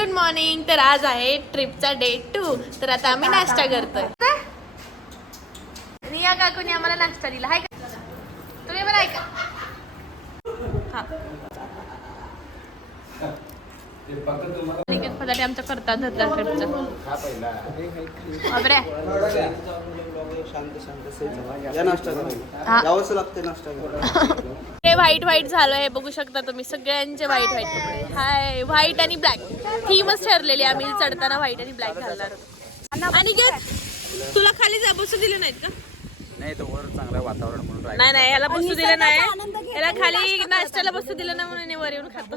Good morning. तर आज आहे ट्रिपचा डे 2. तर आता आम्ही नाश्ता करतोय. रिया काकूने आम्हाला नाश्ता दिला हाय का? तुम्ही पण ऐका. हा फटाटे आमच्या करतात धरल्याकडचं. हे व्हाईट व्हाईट झालं हे बघू शकता तुम्ही. सगळ्यांचे व्हाईट व्हाईट कपडे. हाय व्हाईट आणि ब्लॅक थीमच ठरलेली. आम्ही चढताना व्हाईट आणि ब्लॅक घालणार होतो. आणि तुला खाली बसू दिले नाहीत का? नाही तो वर चांगलं वातावरण म्हणून. नाही याला बसू दिलं नाही. याला खाली नाश्त्याला बसू दिलं नाही म्हणून वर येऊन खातो.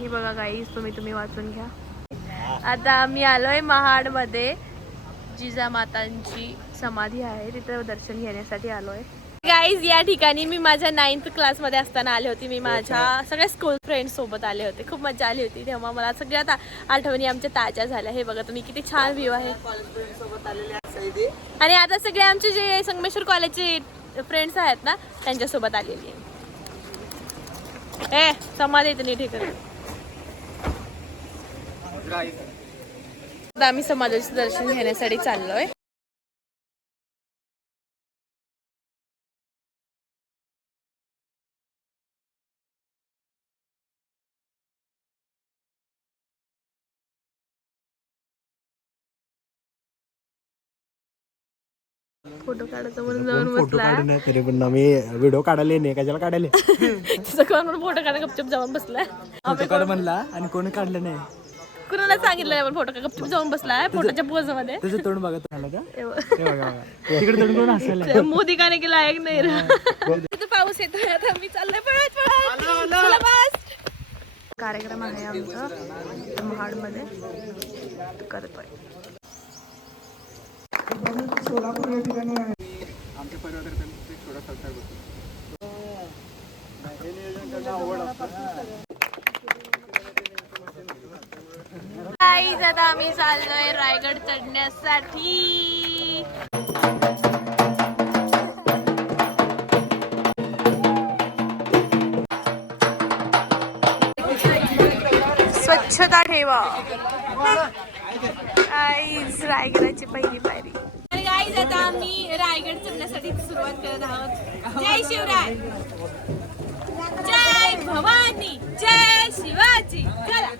हे बघा गाईस, तुम्ही वाचून घ्या. आता आम्ही आलोय महाड मध्ये. जिजामातांची समाधी आहे तिथे दर्शन घेण्यासाठी आलोय. गाईज या ठिकाणी मी माझ्या 9th क्लासमध्ये असताना आले होते. मी माझ्या सगळ्या स्कूल फ्रेंड्स सोबत आले होते. खूप मजा आली होती तेव्हा. मला सगळ्यात आठवणी आमच्या ताज्या झाल्या. हे बघा तुम्ही किती छान व्ह्यू आहे. आणि आता सगळे आमचे जे संगमेश्वर कॉलेजचे फ्रेंड्स आहेत ना त्यांच्यासोबत आलेली आहे. समाधी इथे नीट कर. आम्ही समाजाचं दर्शन घेण्यासाठी चाललोय. फोटो काढायचा म्हणून जाऊन बसला. तरी पण आम्ही व्हिडिओ काढायला नाही. कशाला काढायला तिचं कोण फोटो काढा गपचूप जाऊन बसलाय. फोटो काढ म्हणला आणि कोणी काढलं नाही. कुणाला सांगितलं नाही पण फोटो का गपचूप जाऊन बसलाय फोटोच्या पोज मध्ये. त्याचं तोंड बघा तुम्हाला का तिकडे तोंड करून हसायला. मोदी गाणे की लायक नाही रे. पाऊस येतोय आता मी चाललोय पळत. कार्यक्रम आहे आमचा महाड मध्ये करतोय. सोलापूर या ठिकाणी आहे आमच्या परिवारातर्फे थोडा सत्कार होतो. आता आम्ही चाललोय रायगड चढण्यासाठी. स्वच्छता ठेवा. गाईज रायगडाची पहिली पायरी. आणि गाईज आता आम्ही रायगड चढण्यासाठी सुरुवात करत आहोत. जय शिवराय, जय भवानी, जय शिवाजी. चला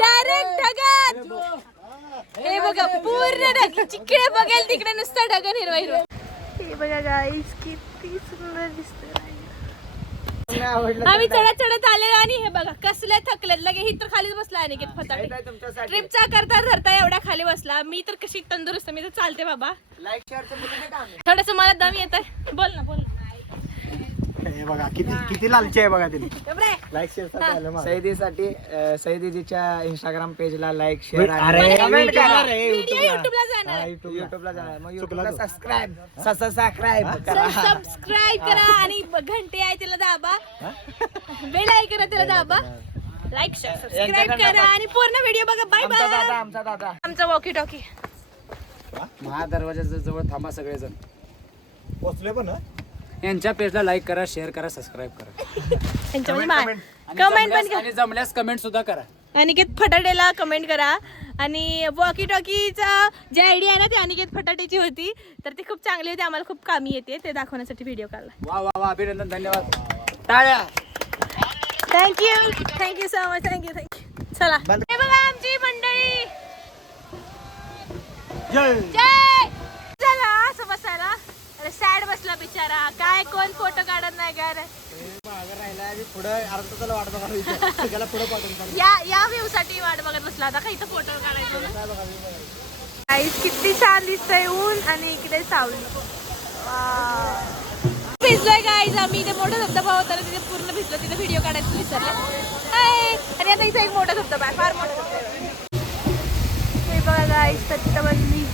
डायरेक्ट ढगात. हे बघा पूर्ण ढग. जिकडे बघेल तिकडे नुसतं ढगन हिरवा हिरवा. हे बघा गाईस किती सुंदर दिसतंय. आम्ही चढत आलेलो आणि हे बघा कसले थकलेत. लगे ही तर खालीच बसला. आणि फटाके ट्रिपचा करता धरता एवढ्या खाली बसला. मी तर कशी तंदुरुस्त. मी तर चालते बाबा. थोडस मला दम येत आहे. बोल ना. हे बघा किती लालची आहे बघा तिने. लाईक शेअर सैदीसाठी सैदीजीच्या इंस्टाग्राम पेजला लाईक शेअर कमेंट करा. युट्यूबला जाणार. युट्यूबला जाणार. मग युट्यूबला सबस्क्राईब करा आणि घंटे आहे त्याला दाबा. बेल आयकॉन त्याला दाबा. लाईक शेअर सबस्क्राईब करा आणि पूर्ण व्हिडिओ बघा. Bye bye. आमचा दादा आमचा वॉकी टॉकी महादरवाजाच्या जवळ थांबा सगळेजण. पोचले पण यांच्या पेजला लाईक करा, शेअर करा, सबस्क्राईब करा. कमेंट पण आणि जमल्यास कमेंट सुद्धा करा. अनिकेत फटाटेला कमेंट करा. आणि वॉकी टॉकीचा जे आयडिया आहे ना ते अनिकेत फटाटेची होती. तर ती खूप चांगली होती. आम्हाला खूप कामी येते. ते दाखवण्यासाठी व्हिडिओ काढला. वा वा वा. अभिनंदन. धन्यवाद. टाळ्या. Thank you so much. थँक्यू. चला हे बघा आमची मंडळी. जय. चला असं बसायला. अरे सॅड बस. बसला बिचारा. काय कोण फोटो काढत नाही काय रे. या व्ह्यू साठी वाट बघत बसला आता. काही फोटो काढायचं. गाईस किती छान दिसतंय ऊन आणि इकडे सावली. भिजलोय गाईज आम्ही. इथे मोठा धबधबा होता तिथे पूर्ण भिजलो. तिथे व्हिडिओ काढायचं विसरले. आणि आता इथे एक मोठा धबधबा आहे. फार मोठा धबधबा. हे बघा गाईज तटबंदी.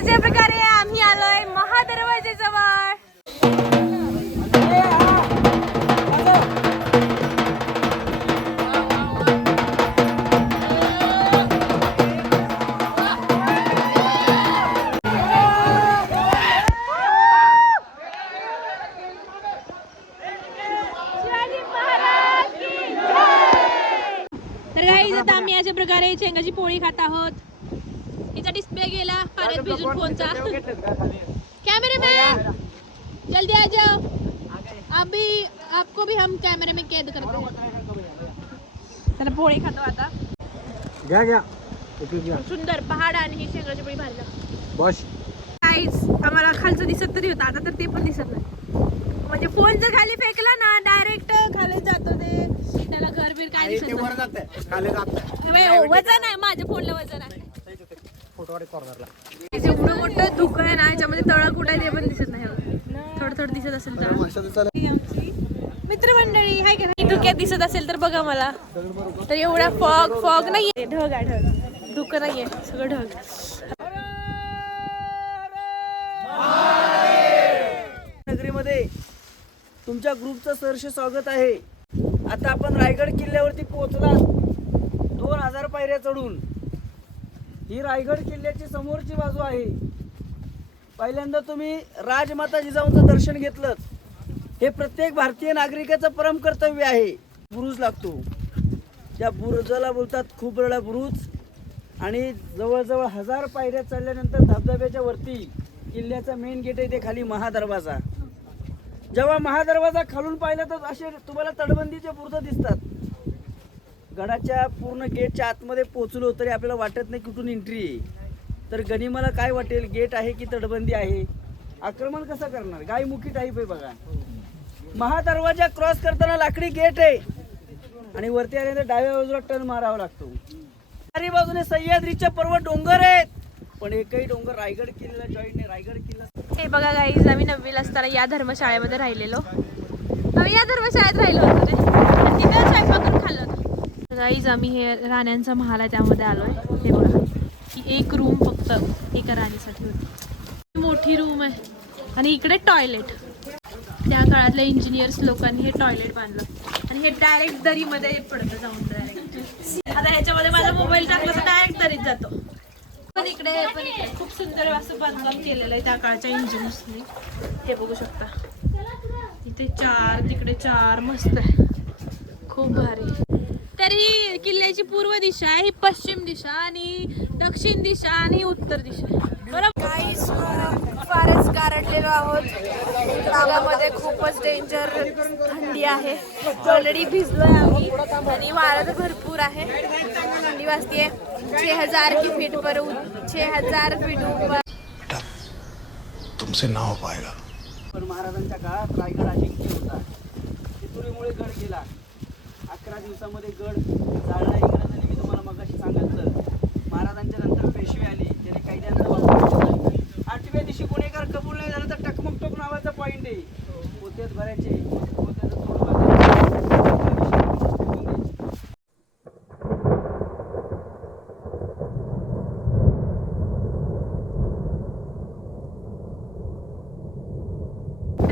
अशा प्रकारे आम्ही आलोय महादरवाजे जवळ. तर गाईज आता आम्ही अशा प्रकारे शेंगाची पोळी खात आहोत. हिचा डिस्प्ले गेला पाण्यात भिजून फोनचा. कैमरामैन जल्दी आ जाओ. अभी आपको भी हम कैमरे में कैद करते हैं. तर पोळी खातो आता. सुंदर पहाड आणि ही शेंगाची पोळी भारी लागते. बस गाईज आम्हाला खालचं दिसत तरी होतं. आता तर ते पण दिसत नाही. म्हणजे फोन जर खाली फेकला ना डायरेक्ट खाली जातो. ते त्याला घरबीर काय दिसत नाही. वजन आहे माझ्या फोनला. वजन आहे. एवढं मोठं धुकं आहे ना. याच्यामध्ये तळ कुठे ते पण दिसत नाही. थोडं थोडं दिसत असेल तर मित्रमंडळी हाय का. धुक्यात दिसत असेल तर बघा मला. तर एवढा फॉग नाहीये. ढग आहे. ढग धुकं नाहीये. सगळं ढग. नगरीमध्ये तुमच्या ग्रुपचं सहर्ष स्वागत आहे. आता आपण रायगड किल्ल्यावरती पोहोचला 2000 पायऱ्या चढून. ही रायगड किल्ल्याची समोरची बाजू आहे. पहिल्यांदा तुम्ही राजमाता जिजाऊंचं दर्शन घेतलं. हे प्रत्येक भारतीय नागरिकाचं परम कर्तव्य आहे. बुरुज लागतो. त्या बुरुजाला बोलतात खूबरडा बुरुज. आणि जवळजवळ 1000 पायऱ्या चढल्यानंतर धबधब्याच्या वरती किल्ल्याचा मेन गेट आहे. ते खाली महादरवाजा. जेव्हा महादरवाजा खालून पाहिला तर असे तुम्हाला तटबंदीचे बुरुज दिसतात. गडाच्या पूर्ण गेटच्या आतमध्ये पोहोचलो तरी आपल्याला वाटत नाही कुठून एंट्री आहे. तर गनिमाला काय वाटेल गेट आहे की तटबंदी आहे. आक्रमण कसं करणार. गायमुखी टाईप आहे बघा. महादरवाजा क्रॉस करताना लाकडी गेट आहे. आणि वरती आल्यानंतर डाव्या बाजूला टर्न मारावा लागतो. चारी बाजूने सह्याद्रीचे पर्वत डोंगर आहेत. पण एकही डोंगर रायगड किल्ल्याला जॉईन नाही. रायगड किल्ला हे बघा गाईज आम्ही 9वीला असताना या धर्मशाळेमध्ये राहिलेलो. आम्ही या धर्मशाळेत राहिलो होतो रे. तिथे स्वयंपाक करून खाल्लं होतं. गाईज आम्ही हे राण्यांचा महाल आहे त्यामध्ये आलोय. हे बघा ही एक रूम फक्त एका राणीसाठी होती. मोठी रूम आहे. आणि इकडे टॉयलेट. त्या काळातल्या इंजिनियर्स लोकांनी हे टॉयलेट बांधलं. आणि हे डायरेक्ट दरीमध्ये पडतं जाऊन. डायरेक्ट आता ह्याच्यामध्ये माझा मोबाईल टाकला तर डायरेक्ट दरीत जातो. पण इकडे खूप सुंदर असं बांधकाम केलेलं आहे त्या काळच्या इंजिनियर्सनी. हे बघू शकता. इथे 4 तिकडे 4 मस्त आहे. खूप भारी. तर ही किल्ल्याची पूर्व दिशा आहे. ही पश्चिम दिशा आणि दक्षिण दिशा आणि उत्तर दिशा. बरोबर काहीच फारच गारटलेलो आहोत. भागामध्ये खूपच डेंजर थंडी आहे. ऑलरेडी भिजलोय आम्ही. आणि वारा तर भरपूर आहे. थंडी वाजतीये. 6000 फीट पर 6000 फीट ऊपर. तुमसे ना हो पाएगा. महाराजांच्या काळात रायगड अजिंक्य होता. चितुरीमुळे गड गेला. 11 दिवसामध्ये गड जाळला इंग्रजांनी. मी तुम्हाला मगाशी सांगितलं. महाराजांच्या नंतर पेशवे आले. त्याने कैद्यांचा वापर केला. 8व्या दिवशी गुन्हेगार कबूल नाही झाला तर टकमक टोक नावाचा पॉइंट आहे. पोत्यात भरायचे. पोत्याचं थोडं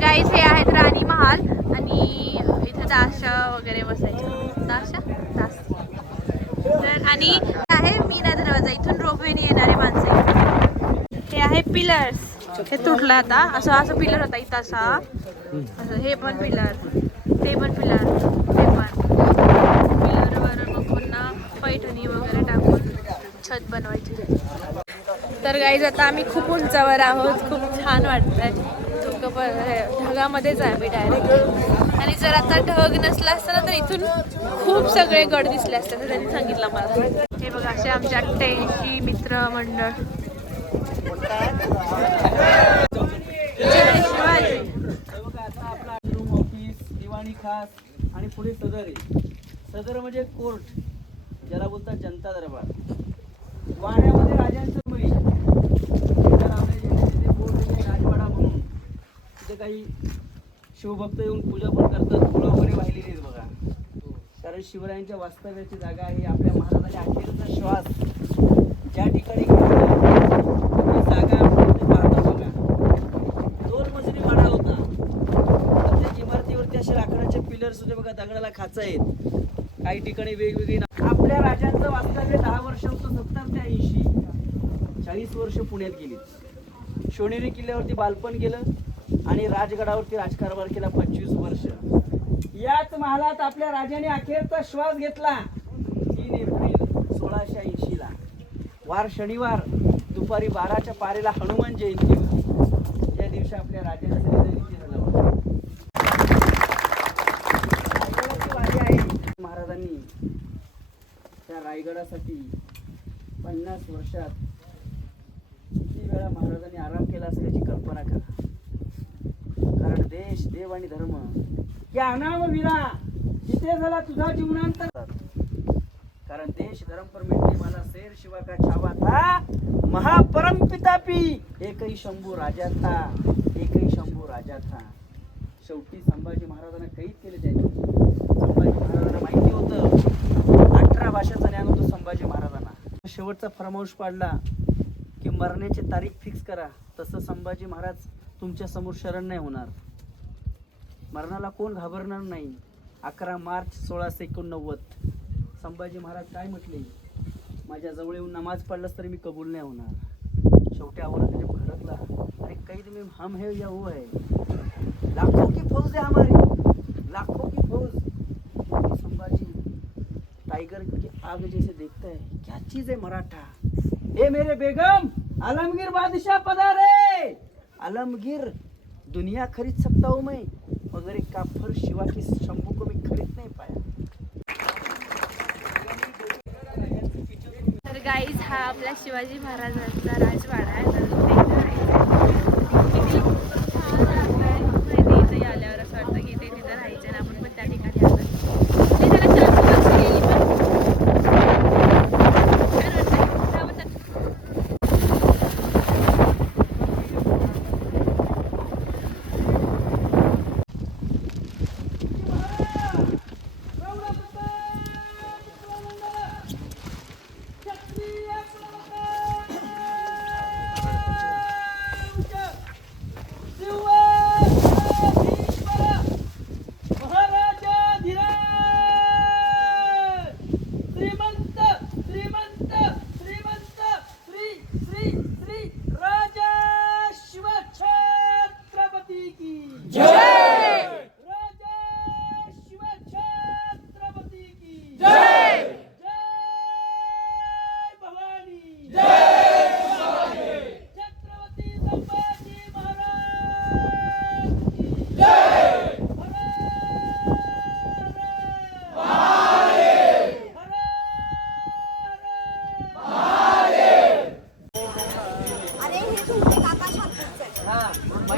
गाईस हे आहेत राणी महाल. आणि इथे दाशा वगैरे बसायचं. दास तर आणि आहे मीना दरवाजा. इथून रोपवेने येणारे माणसं. हे आहे पिलर्स. हे तुटलं आता. असं पिलर होता इथं असा. असं हे पण पिलर. ते पण पिलर. ते पण पिलरवर मग पुन्हा पैठणी वगैरे टाकून छत बनवायची. तर गाईज आता आम्ही खूप उंचावर आहोत. खूप छान वाटतंय. ढगामध्येच आहे मी डायरेक्ट. आणि जर आता ढग नसला असता ना तर इथून खूप सगळे गड दिसले असते असं त्यांनी सांगितलं मला. हे बघा असे आमचे 88 मित्र मंडळ. जय शिवाजी. खास आणि पुढे सदर आहे. सदर म्हणजे कोर्ट, ज्याला बोलतात जनता दरबार. वाड्यामध्ये राजांचं मळी, राजवाडा म्हणून तिथे काही शिवभक्त येऊन पूजा पण करतात. फुलं वगैरे वाहिलेली आहेत बघा, कारण शिवरायांच्या वास्तव्याची जागा आहे. आपल्या महाराजांच्या अखेरचा श्वास ज्या ठिकाणी घेतला ती जागा आपण इथे पाहतो बघा. 2 मजली वाडा होता. प्रत्येक इमारतीवरती असे लाकडाचे पिलर्स होते बघा, दगडाला खाचा आहेत. काही ठिकाणी वेगवेगळी आपल्या राजांचं वास्तव्य 10 वर्ष होतं. 70 ते 80 40 वर्ष पुण्यात गेली. शिवनेरी किल्ल्यावरती बालपण गेलं आणि राजगडावरती राजकारभार केला 25 वर्ष. याच महालात आपल्या राजाने अखेरचा श्वास घेतला 3 एप्रिल 1680 ला. वार शनिवार दुपारी 12च्या पारेला हनुमान जयंती होती. त्या दिवशी आपल्या राजांचं निधन झालं होतं. रायगडाची वारी आहे. महाराजांनी त्या रायगडासाठी 50 वर्षात किती वेळा महाराजांनी आराम केला असेल याची कल्पना करा. कारण देश, देव आणि धर्म या अनामवीरा जिथे झाला तुझा जीवनांतर. कारण देश धर्म पर मिटने वाला शेर शिवा का छावा था, महापरम पितापी एकही शंभू राजा था, एकही शंभू राजा था. शेवटी संभाजी महाराजांना कैद केले त्यांनी. संभाजी महाराजांना माहिती होतं 18 भाषेचं ज्ञान होतं संभाजी महाराजांना. शेवटचा फरमाऊश पाडला की मरण्याची तारीख फिक्स करा. तसं संभाजी महाराज तुमच्या समोर शरण नाही होणार. मरणाला कोण घाबरणार नाही. 11 मार्च 1689 संभाजी महाराज काय म्हटले, माझ्या जवळ येऊन नमाज पडलास तरी मी कबूल नाही होणार. शेवटी औरंगजेब भडकला, अरे कैद में हम है या वो है, लाखों की फौज है हमारी, लाखों की फौज. संभाजी टाइगर की आग जैसे देखता है, क्या चीज है मराठा. ए मेरे बेगम, आलमगीर बादशाह पधारे. आलमगीर, दुनिया खरीद सकता हूँ मैं, मगर एक काफर शिवा की शंभू को मैं खरीद नहीं पाया. तर गाईज हा आपला शिवाजी महाराजांचा राजवाडा आहे. तर इथे इथे आल्यावर असं वाटतं की ते तिथं राहायचं आणि आपण पण त्या ठिकाणी आलो.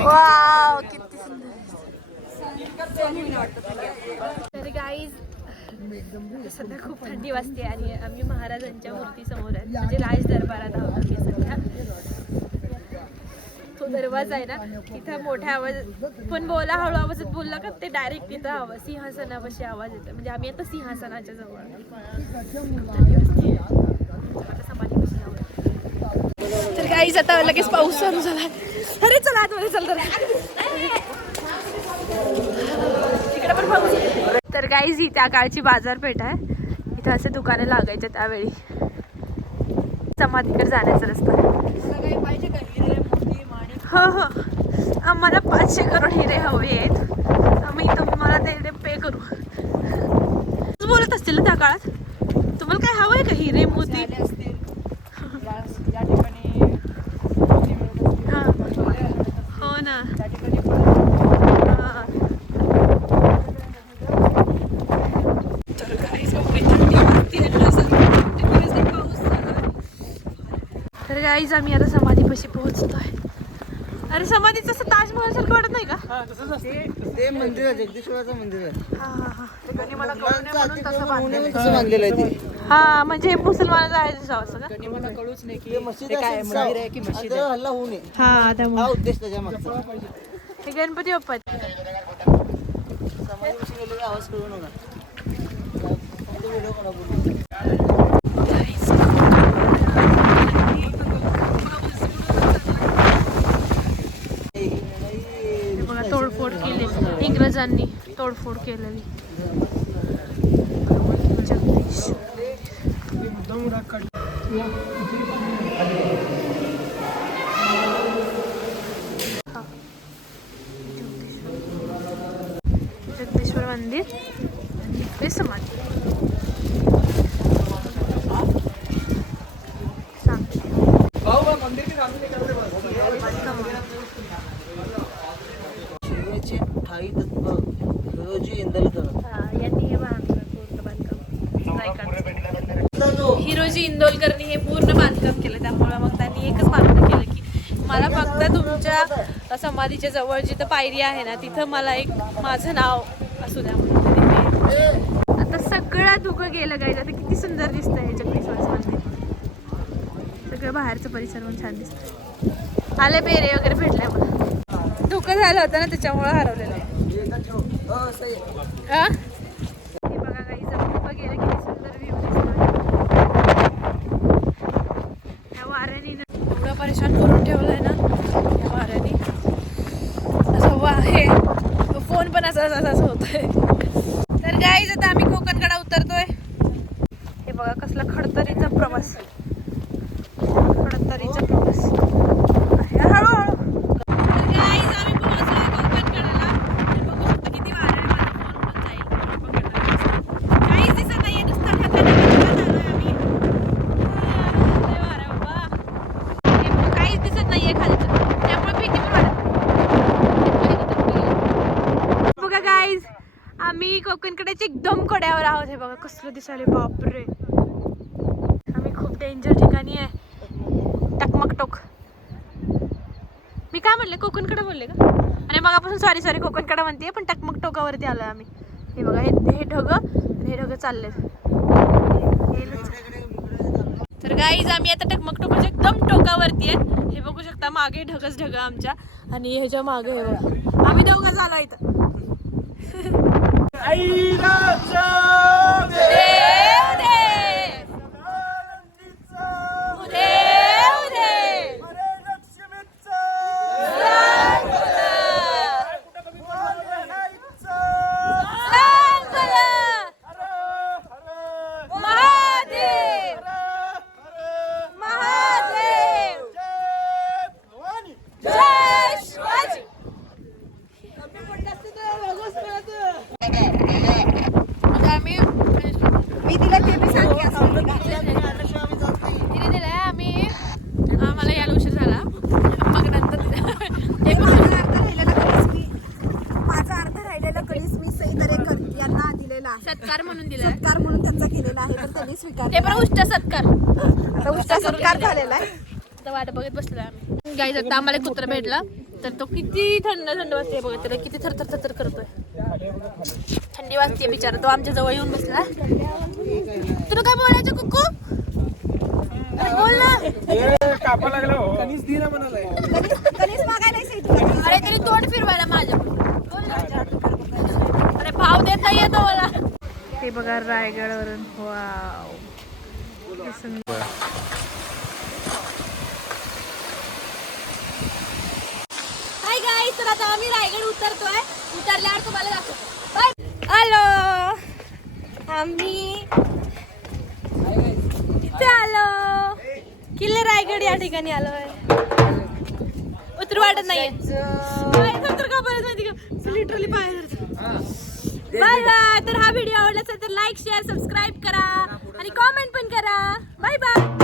वाव, किती सुंदर. तर गाईज सध्या खूप थंडी वाजते आणि आम्ही महाराजांच्या मूर्ती समोर आहे, म्हणजे राज दरबारात आहोत आम्ही सध्या. तो दरवाजा आहे ना, तिथं मोठ्या आवाज पण बोला, हळू आवाजात बोलला का ते डायरेक्ट तिथं आवाज सिंहासनापाशी आवाज येतो. म्हणजे आम्ही आता सिंहासनाच्या जवळ. तर गाईज आता लगेच पाऊस चालू झाला. अरे चला आतमध्ये चल. तिकडे पण पाऊस. तर गाईज ही त्या काळची बाजारपेठ आहे. इथं असे दुकाने लागायचे त्यावेळी. समाधीकडे जाण्याचा रस्ता. हो हो, आम्हाला 500 करोड हिरे हवे आहेत. आम्ही तुम्हाला ते पे करू. बोलत असतील ना त्या काळात. तुम्हाला काय हवं आहे का, हिरे मोती? हो ना. तर गाईज आम्ही आता समाधीपाशी पोहोचतोय अरे समाधीचं असं ताजमहल सारखं वाटत नाही का? ते मंदिर आहे, जगदीश्वराचं मंदिर आहे. हा हा हा. तसं बांधलेलं आहे ते. हा म्हणजे हे मुसलमानाचं आहे तसं असं का? ते मशीद आहे, मंदिर आहे की मशीद आहे, हल्ला होऊ नये हा त्यामुळे हा उद्देश त्याच्या मागचा. हे गणपती बाप्पा आहेत. समाधीपाशी गेलेला आवाज करू नका. व्हिडिओ करा बोलू. हे बघा तोडफोड केली इंग्रजांनी तोडफोड केलेली. जगदीश हा. जगदीश्वर मंदिर आणि इकडे समाधी. सांगते. शिवचे ठाई तत्व हिरोजी इंदलकर. यांनी हे पूर्ण बांधकाम हिरोजी इंदोलकरनी हे पूर्ण बांधकाम केलं. त्यामुळे मग त्यांनी एकच मागणं केलं की मला फक्त तुमच्या समाधीच्या जवळ जिथं पायरी आहे ना तिथं मला एक माझं नाव असू द्या म्हणून. आता सगळं धुकं गेलं काय. आता किती सुंदर दिसतंय हे जगदीश्वर मंदिर. सगळं बाहेरचं परिसर पण छान दिसतं. आले बेरे वगैरे भेटले मला. धुकं झालं होतं ना त्याच्यामुळे हरवलेलं आहे. हा? हे बघा काही धुकं गेलं किती सुंदर व्ह्यू दिसतोय. ह्या वाऱ्याने एवढं परेशान करून ठेवलंय ना या वाऱ्याने. असं हे फोन पण असं होतोय. तर गाईज आता आम्ही कोकणकडे उतरतोय. हे बघा कसला खडतरीचा प्रवास. खडतरीचा प्रवास हळूहळू. आम्ही पोहोचलो कोकणकडेला. बघू शकता किती वारा आहे. माझा फोन पण जाईल. काहीच दिसत नाहीये नुसतं ढगाने झालोय आम्ही. लय वारा आहे बाबा. हे बघा, काहीच दिसत नाहीये खालचं त्यामुळे भीती पण वाटत नाही. बघा गाईज आम्ही कोकणकड्याच्या एकदम कड्यावर आहोत. हे बघा कसलं दिसायले बापरे. आम्ही खूप डेंजर ठिकाणी आहे. टकमकटोक. मी काय म्हणले कोकणकडे बोलले का? आणि मगापासून सॉरी कोकणकडे म्हणते पण टकमक टोकावरती आलोय आम्ही. हे बघा हे ढग आणि हे ढग चालले. तर गाईज आम्ही आता टकमक टोकाच्या एकदम टोकावरती आहे. हे बघू शकता मागे ढगच ढग आमच्या आणि ह्याच्या मागे हे बघा आम्ही दोघं झालो इथं. आम्हाला यायला उशीर झाला मग नंतर माझा अर्थ राहिलेला कळीस मी सई दरेकर यांना दिलेला सत्कार म्हणून दिला. सत्कार म्हणून त्यांचा केलेला आहे तर त्यांनी स्वीकारला. ते पण उष्ट सत्कार. आता उष्टा सत्कार झालेला आहे. आता वाट बघत बसलो आम्ही. गाईज आता आम्हाला एक कुत्रा भेटला तर तो किती थंड वाजते बघा. त्याला किती थर करतोय. थंडी वाजते बिचारा. तो आमच्या जवळ येऊन बसला. तुला काय बोलायचं कुक्कू? बोल ना. कणीस मागायला सई तुला. अरे तरी तोंड फिरवायला माझ्या. अरे भाव देता येतो मला. हे बघा रायगडवरून. Wow hi guys. तर आता आम्ही रायगड उतरतोय. उतरल्यावर तुम्हाला दाखवतो. बाय. हॅलो आम्ही इथे आलो. किल्ले रायगड या ठिकाणी आलोय. उतरू वाटत नाहीये. पाय धरतो का परत माहिती का लिटरली पाय धरतो. Bye bye. तर हा व्हिडिओ आवडला असेल तर लाईक शेअर सबस्क्राईब करा आणि कॉमेंट पण करा. Bye bye.